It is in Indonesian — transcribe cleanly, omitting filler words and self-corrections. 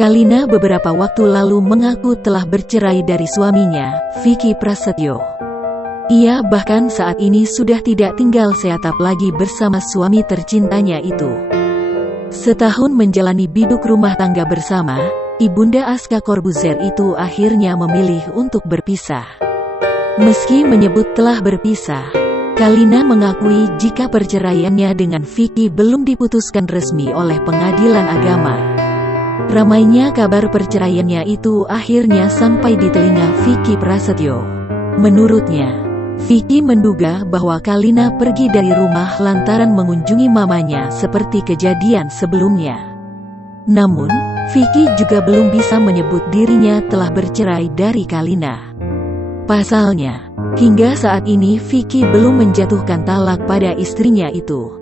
Kalina beberapa waktu lalu mengaku telah bercerai dari suaminya, Vicky Prasetyo. Ia bahkan saat ini sudah tidak tinggal seatap lagi bersama suami tercintanya itu. Setahun menjalani biduk rumah tangga bersama, Ibunda Aska Corbuzier itu akhirnya memilih untuk berpisah. Meski menyebut telah berpisah, Kalina mengakui jika perceraiannya dengan Vicky belum diputuskan resmi oleh pengadilan agama. Ramainya kabar perceraiannya itu akhirnya sampai di telinga Vicky Prasetyo. Menurutnya, Vicky menduga bahwa Kalina pergi dari rumah lantaran mengunjungi mamanya seperti kejadian sebelumnya. Namun, Vicky juga belum bisa menyebut dirinya telah bercerai dari Kalina. Pasalnya, hingga saat ini Vicky belum menjatuhkan talak pada istrinya itu.